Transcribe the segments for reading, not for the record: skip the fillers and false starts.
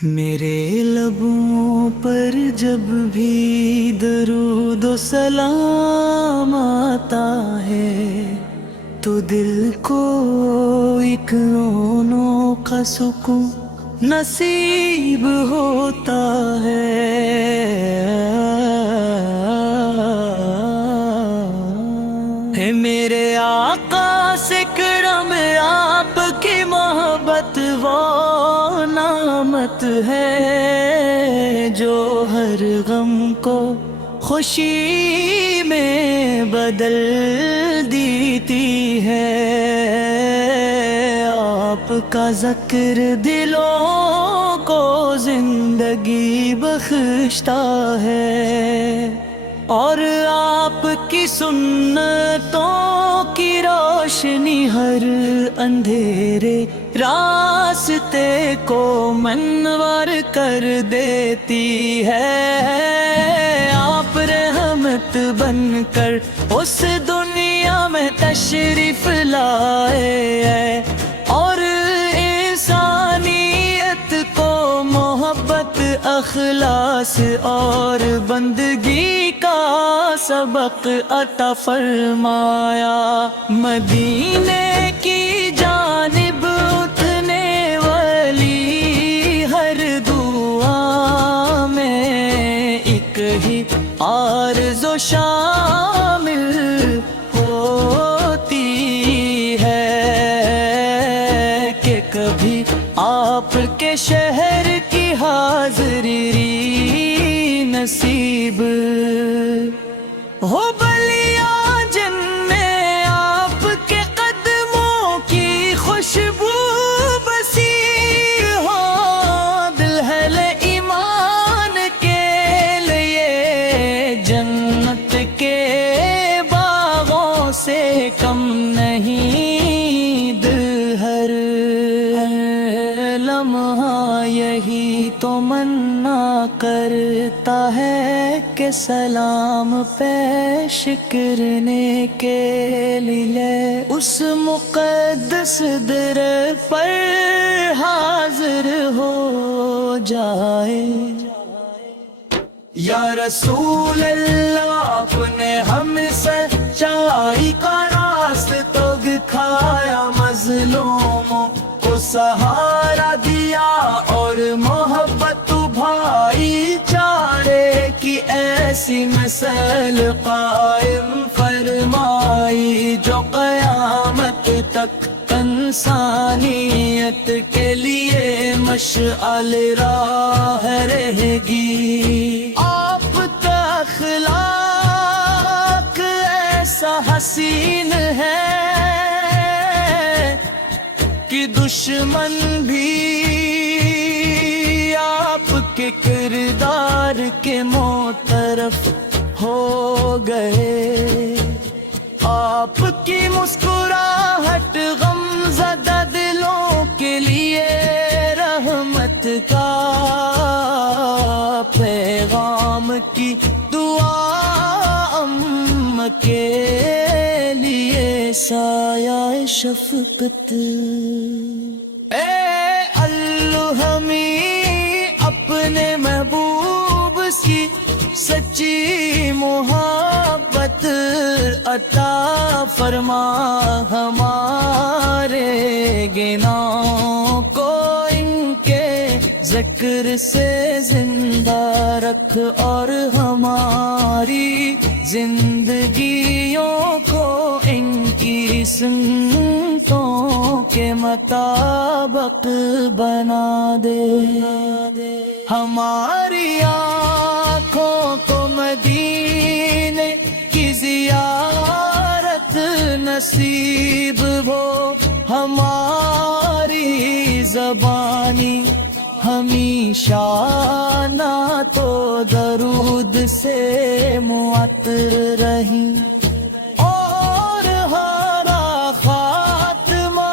میرے لبوں پر جب بھی درود و سلام آتا ہے تو دل کو ایک رونوں کا سکون نصیب ہوتا ہے میرے آقا سے کرم آپ کی محبت وہ نعمت ہے جو ہر غم کو خوشی میں بدل دیتی ہے آپ کا ذکر دلوں کو زندگی بخشتا ہے اور آپ کی سنتوں کی روشنی ہر اندھیرے راستے کو منور کر دیتی ہے آپ رحمت بن کر اس دنیا میں تشریف لائے ہیں اور انسانیت کو محبت اخلاص اور بندگی کا سبق عطا فرمایا مدینے کی جانب اٹھنے والی ہر دعا میں ایک ہی آرزو شامل ہوتی ہے کہ کبھی آپ کے شہر کی حاضری نصیب ہو بلیا جن میں آپ کے قدموں کی خوشبو بسی ہو دل ایمان کے لیے جنت کے باغوں سے کم نہیں دل ہر لمحہ یہی تو منا کرتا ہے کہ سلام پیش کرنے کے لیے اس مقدس در پر حاضر ہو جائے یا رسول اللہ آپ نے ہم سچائی کا راستہ دکھایا مظلوموں کو سہارا دیا اور محبت بھائی چارے کی ایسی مثال قائم فرمائی جو قیامت تک انسانیت کے لیے مشعل راہ رہے گی آپ کا اخلاق ایسا حسین ہے کہ دشمن بھی آپ کے کردار کے معترف ہو گئے آپ کی مسکراہٹ غم زدہ دلوں کے لیے رحمت کا پیغام کی دعا ام کے لیے سایہ شفقت اے اللہ ہمیں اپنے محبوب کی سچی محبت عطا فرما ہمارے گناہوں کو ان کے ذکر سے زندہ رکھ اور ہماری زندگیوں کو ان کی سنتوں کے مطابق بنا دے ہماری آنکھوں کو مدینے کی زیارت نصیب ہو ہماری زبانی ہمیشہ نہ تو درود سے معطر رہی اور ہرا خاتمہ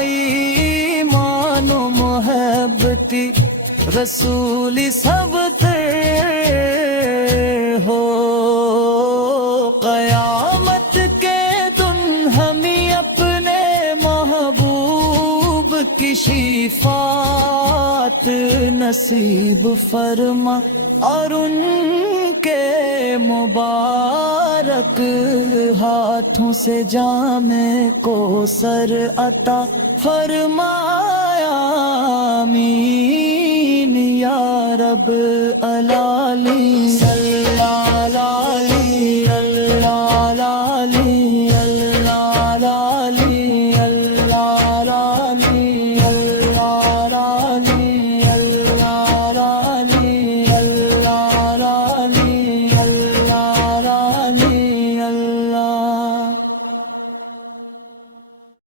ایمان و محبتی رسول سب ہو قیامت کے دن ہمیں اپنے محبوب کی شفا نجات نصیب فرما اور ان کے مبارک ہاتھوں سے جام کوثر عطا فرمایا آمین یا رب العالمین